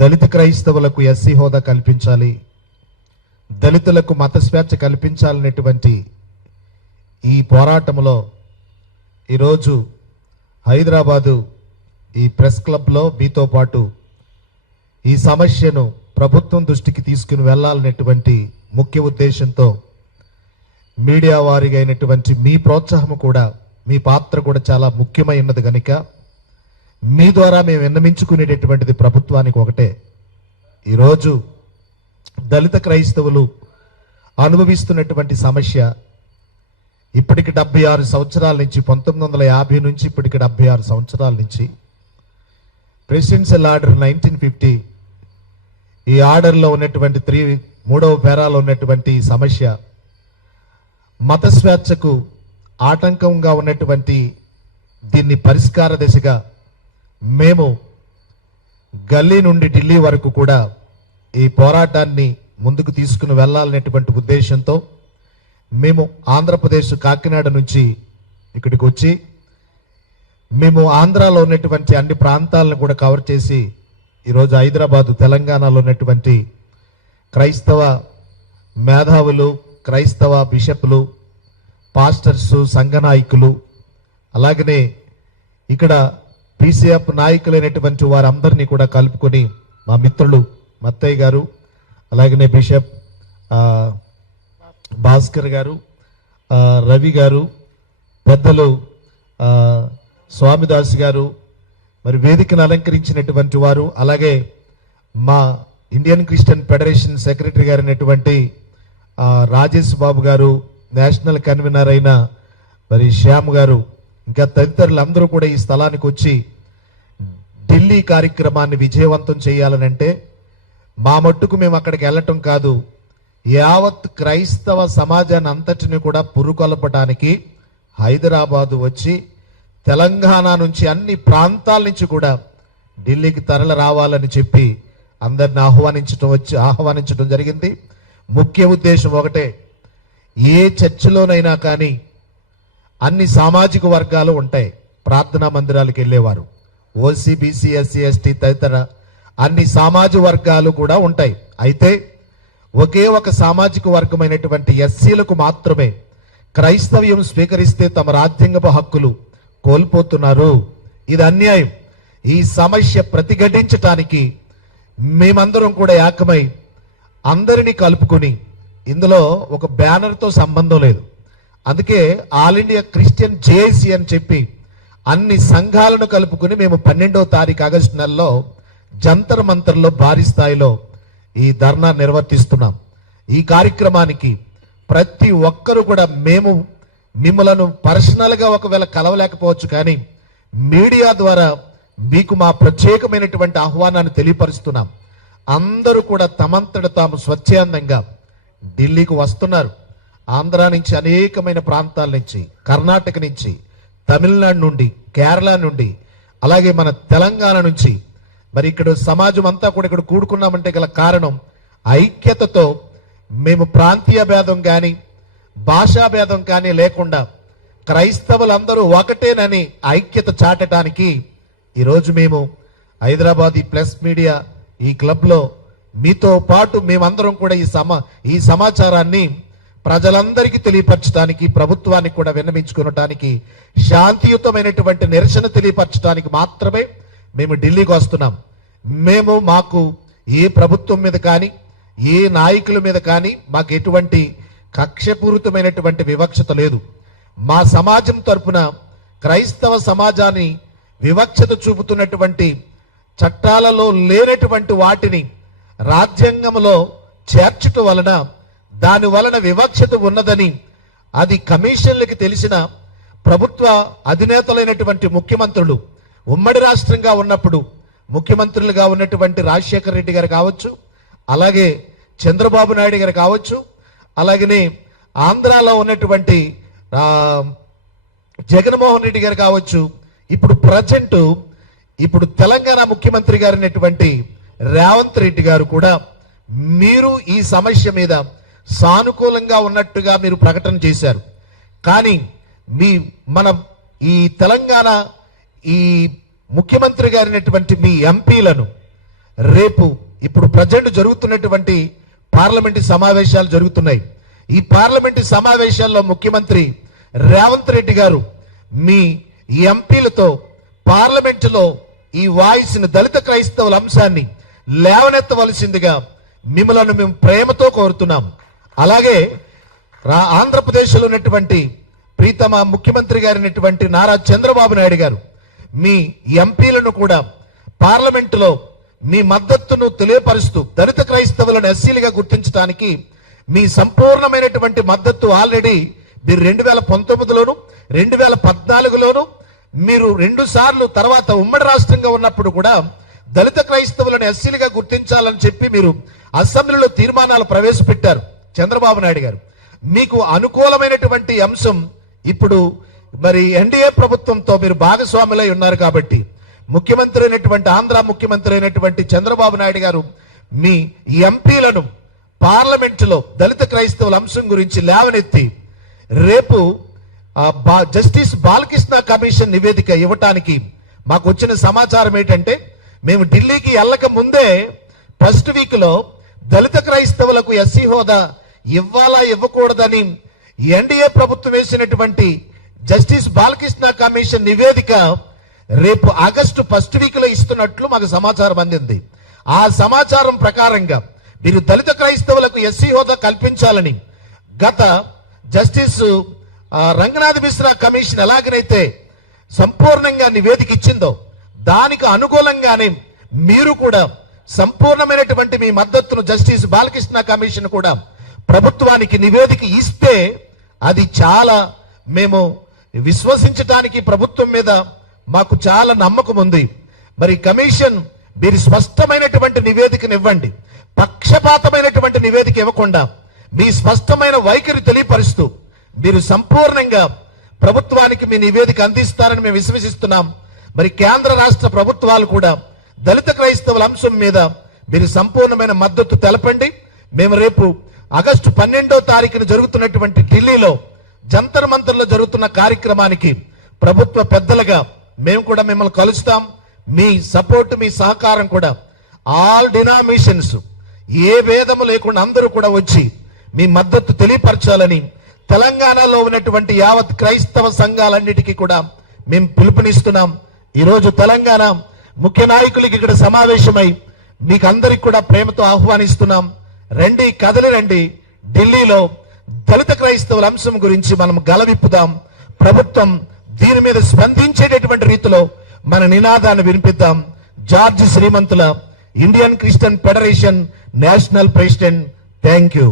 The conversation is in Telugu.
దళిత క్రైస్తవులకు ఎస్సీ హోదా కల్పించాలి, దళితులకు మత స్వేచ్ఛ కల్పించాలనేటువంటి ఈ పోరాటంలో ఈరోజు హైదరాబాదు ఈ ప్రెస్ క్లబ్లో మీతో పాటు ఈ సమస్యను ప్రభుత్వం దృష్టికి తీసుకుని వెళ్ళాలనేటువంటి ముఖ్య ఉద్దేశంతో మీడియా వారిగా అయినటువంటి మీ ప్రోత్సాహం కూడా, మీ పాత్ర కూడా చాలా ముఖ్యమై ఉన్నది కనుక మీ ద్వారా మేము విన్నమించుకునేటటువంటిది ప్రభుత్వానికి ఒకటే. ఈరోజు దళిత క్రైస్తవులు అనుభవిస్తున్నటువంటి సమస్య ఇప్పటికి 76 సంవత్సరాల నుంచి, 1950 నుంచి ఇప్పటికి 76 సంవత్సరాల నుంచి ప్రెసిడెన్షియల్ ఆర్డర్ 1950 ఈ ఆర్డర్లో ఉన్నటువంటి 3వ పేరాలో ఉన్నటువంటి సమస్య మత స్వేచ్ఛకు ఆటంకంగా ఉన్నటువంటి దీన్ని పరిష్కార దిశగా మేము గల్లీ నుండి ఢిల్లీ వరకు కూడా ఈ పోరాటాన్ని ముందుకు తీసుకుని వెళ్ళాలనేటువంటి ఉద్దేశంతో మేము ఆంధ్రప్రదేశ్ కాకినాడ నుంచి ఇక్కడికి వచ్చి మేము ఆంధ్రాలో ఉన్నటువంటి అన్ని ప్రాంతాలను కూడా కవర్ చేసి ఈరోజు హైదరాబాదు తెలంగాణలో ఉన్నటువంటి క్రైస్తవ మేధావులు, క్రైస్తవ బిషప్లు, పాస్టర్స్, సంఘ నాయకులు, అలాగనే ఇక్కడ పీసీఎఫ్ నాయకులైనటువంటి వారందరినీ కూడా కలుపుకొని మా మిత్రులు మత్తయ్య గారు, అలాగనే బిషప్ భాస్కర్ గారు, రవి గారు, పెద్దలు స్వామిదాస్ గారు, మరి వేదికను అలంకరించినటువంటి వారు, అలాగే మా ఇండియన్ క్రిస్టియన్ ఫెడరేషన్ సెక్రటరీ గారు అయినటువంటి రాజేష్ బాబు గారు, నేషనల్ కన్వీనర్ అయిన మరి శ్యామ్ గారు, ఇంకా తదితరులందరూ కూడా ఈ స్థలానికి వచ్చి ఢిల్లీ కార్యక్రమాన్ని విజయవంతం చేయాలనంటే మా మట్టుకు మేము అక్కడికి వెళ్ళటం కాదు, యావత్ క్రైస్తవ సమాజాన్ని అంతటిని కూడా పురుకొల్పడానికి హైదరాబాదు వచ్చి తెలంగాణ నుంచి అన్ని ప్రాంతాల నుంచి కూడా ఢిల్లీకి తరలి రావాలని చెప్పి అందరిని ఆహ్వానించడం జరిగింది. ముఖ్య ఉద్దేశం ఒకటే, ఏ చర్చిలోనైనా కానీ అన్ని సామాజిక వర్గాలు ఉంటాయి. ప్రార్థనా మందిరాలకు వెళ్ళేవారు ఓసీ, బీసీ, ఎస్సీ, ఎస్టీ తదితర అన్ని సామాజిక వర్గాలు కూడా ఉంటాయి. అయితే ఒకే ఒక సామాజిక వర్గమైనటువంటి ఎస్సీలకు మాత్రమే క్రైస్తవ్యం స్వీకరిస్తే తమ రాజ్యాంగపు హక్కులు కోల్పోతున్నారు. ఇది అన్యాయం. ఈ సమస్య ప్రతిఘటించటానికి మేమందరం కూడా ఏకమై అందరినీ కలుపుకుని, ఇందులో ఒక బ్యానర్తో సంబంధం లేదు, అందుకే ఆల్ ఇండియా క్రిస్టియన్ జేఏసీ అని చెప్పి అన్ని సంఘాలను కలుపుకుని మేము 12వ తారీఖు ఆగస్టు నెలలో జంతర్ మంతర్లో భారీ స్థాయిలో ఈ ధర్నా నిర్వర్తిస్తున్నాం. ఈ కార్యక్రమానికి ప్రతి ఒక్కరూ కూడా మేము మిమ్మలను పర్సనల్గా ఒకవేళ కలవలేకపోవచ్చు, కానీ మీడియా ద్వారా మీకు మా ప్రత్యేకమైనటువంటి ఆహ్వానాన్ని తెలియపరుస్తున్నాం. అందరూ కూడా తమంతట తాము స్వచ్ఛందంగా ఢిల్లీకి వస్తున్నారు. ఆంధ్ర నుంచి, అనేకమైన ప్రాంతాల నుంచి, కర్ణాటక నుంచి, తమిళనాడు నుండి, కేరళ నుండి, అలాగే మన తెలంగాణ నుంచి, మరి ఇక్కడ సమాజం అంతా కూడా ఇక్కడ కూడుకున్నామంటే గల కారణం ఐక్యతతో మేము ప్రాంతీయ భేదం కానీ భాషా భేదం కానీ లేకుండా క్రైస్తవులందరూ ఒకటేనని ఐక్యత చాటడానికి ఈరోజు మేము హైదరాబాద్ ఈ ప్లస్ మీడియా ఈ క్లబ్లో మీతో పాటు మేమందరం కూడా ఈ సమాచారాన్ని ప్రజలందరికీ తెలియపరచడానికి, ప్రభుత్వానికి కూడా విన్నవించుకోవటానికి, శాంతియుతమైనటువంటి నిరసన తెలియపరచడానికి మాత్రమే మేము ఢిల్లీకి వస్తున్నాం. మాకు ఏ ప్రభుత్వం మీద కానీ ఏ నాయకుల మీద కానీ మాకు ఎటువంటి కక్షపూరితమైనటువంటి వివక్షత లేదు. మా సమాజం తరపున క్రైస్తవ సమాజాన్ని వివక్షత చూపుతున్నటువంటి చట్టాలలో లేనటువంటి వాటిని రాజ్యాంగంలో చేర్చటం వలన దాని వలన వివక్షత ఉన్నదని అది కమిషన్లకి తెలిసిన ప్రభుత్వ అధినేతలైనటువంటి ముఖ్యమంత్రులు, ఉమ్మడి రాష్ట్రంగా ఉన్నప్పుడు ముఖ్యమంత్రులుగా ఉన్నటువంటి రాజశేఖర రెడ్డి గారు కావచ్చు, అలాగే చంద్రబాబు నాయుడు గారు కావచ్చు, అలాగనే ఆంధ్రాలో ఉన్నటువంటి జగన్మోహన్ రెడ్డి గారు కావచ్చు, ఇప్పుడు తెలంగాణ ముఖ్యమంత్రి గారైనటువంటి రేవంత్ రెడ్డి గారు కూడా మీరు ఈ సమస్య మీద సానుకూలంగా ఉన్నట్టుగా మీరు ప్రకటన చేశారు. కానీ మన ఈ తెలంగాణ ఈ ముఖ్యమంత్రి గారైనటువంటి మీ ఎంపీలను రేపు ఇప్పుడు ప్రజెంట్ జరుగుతున్నటువంటి పార్లమెంటు సమావేశాలు జరుగుతున్నాయి. ఈ పార్లమెంటు సమావేశాల్లో ముఖ్యమంత్రి రేవంత్ రెడ్డి గారు మీ ఎంపీలతో పార్లమెంటులో ఈ వాయిస్ని, దళిత క్రైస్తవుల అంశాన్ని లేవనెత్తవలసిందిగా మిమ్మల్ని మేము ప్రేమతో కోరుతున్నాం. అలాగే ఆంధ్రప్రదేశ్లో ఉన్నటువంటి ప్రీతమ ముఖ్యమంత్రి గారైనటువంటి నారా చంద్రబాబు నాయుడు గారు మీ ఎంపీలను కూడా పార్లమెంటులో మీ మద్దతును తెలియపరుస్తూ దళిత క్రైస్తవులను ఎస్సీలుగా గుర్తించడానికి మీ సంపూర్ణమైనటువంటి మద్దతు ఆల్రెడీ మీరు 2019లోను 2014లోను మీరు 2 సార్లు తర్వాత ఉమ్మడి రాష్ట్రంగా ఉన్నప్పుడు కూడా దళిత క్రైస్తవులను ఎస్సీలుగా గుర్తించాలని చెప్పి మీరు అసెంబ్లీలో తీర్మానాలు ప్రవేశపెట్టారు చంద్రబాబు నాయుడు గారు. మీకు అనుకూలమైనటువంటి అంశం ఇప్పుడు మరి ఎన్డీఏ ప్రభుత్వంతో మీరు భాగస్వాములై ఉన్నారు కాబట్టి ముఖ్యమంత్రి అయినటువంటి ఆంధ్ర ముఖ్యమంత్రి అయినటువంటి చంద్రబాబు నాయుడు గారు మీ ఎంపీలను పార్లమెంటులో దళిత క్రైస్తవుల అంశం గురించి లేవనెత్తి రేపు జస్టిస్ బాలకృష్ణ కమిషన్ నివేదిక ఇవ్వటానికి మాకు వచ్చిన సమాచారం ఏంటంటే, మేము ఢిల్లీకి వెళ్ళక ముందే ఫస్ట్ వీక్ లో దళిత క్రైస్తవులకు ఎస్సీ హోదా ఇవ్వాలా ఇవ్వకూడదని ఎన్డీఏ ప్రభుత్వం వేసినటువంటి జస్టిస్ బాలకృష్ణ కమిషన్ నివేదిక రేపు ఆగస్టు ఫస్ట్ వీక్ లో ఇస్తున్నట్లు మాకు సమాచారం అందింది. ఆ సమాచారం ప్రకారంగా మీరు దళిత క్రైస్తవులకు ఎస్సీ హోదా కల్పించాలని గత జస్టిస్ రంగనాథ్ మిశ్రా కమిషన్ ఎలాగనైతే సంపూర్ణంగా నివేదిక ఇచ్చిందో దానికి అనుకూలంగానే మీరు కూడా సంపూర్ణమైనటువంటి మీ మద్దతును జస్టిస్ బాలకృష్ణ కమిషన్ కూడా ప్రభుత్వానికి నివేదిక ఇస్తే అది చాలా మేము విశ్వసించడానికి ప్రభుత్వం మీద మాకు చాలా నమ్మకం ఉంది. మరి కమిషన్ మీరు స్పష్టమైనటువంటి నివేదికను ఇవ్వండి. పక్షపాతమైనటువంటి నివేదిక ఇవ్వకుండా మీ స్పష్టమైన వైఖరి తెలియపరుస్తూ మీరు సంపూర్ణంగా ప్రభుత్వానికి మీ నివేదిక అందిస్తారని మేము విశ్వసిస్తున్నాం. మరి కేంద్ర రాష్ట్ర ప్రభుత్వాలు కూడా దళిత క్రైస్తవుల అంశం మీద మీరు సంపూర్ణమైన మద్దతు తెలపండి. మేము రేపు ఆగస్టు 12వ తారీఖున జరుగుతున్నటువంటి ఢిల్లీలో జంతర్ మంతర్లో జరుగుతున్న కార్యక్రమానికి ప్రభుత్వ పెద్దలుగా మేము కూడా మిమ్మల్ని కలుస్తాం. మీ సపోర్ట్, మీ సహకారం కూడా ఆల్ డినామినేషన్స్ ఏ భేదము లేకుండా అందరూ కూడా వచ్చి మీ మద్దతు తెలియపరచాలని తెలంగాణలో ఉన్నటువంటి యావత్ క్రైస్తవ సంఘాలన్నిటికీ కూడా మేము పిలుపునిస్తున్నాం. ఈరోజు తెలంగాణ ముఖ్య నాయకులకి ఇక్కడ సమావేశమై మీకు అందరికి కూడా ప్రేమతో ఆహ్వానిస్తున్నాం. రండి, కదలి రండి. ఢిల్లీలో దళిత క్రైస్తవుల అంశం గురించి మనం గలవిప్పుదాం. ప్రభుత్వం దీని మీద స్పందించేటటువంటి రీతిలో మన నినాదాన్ని వినిపిద్దాం. George Srimanthula, Indian Christian Federation national president. Thank you.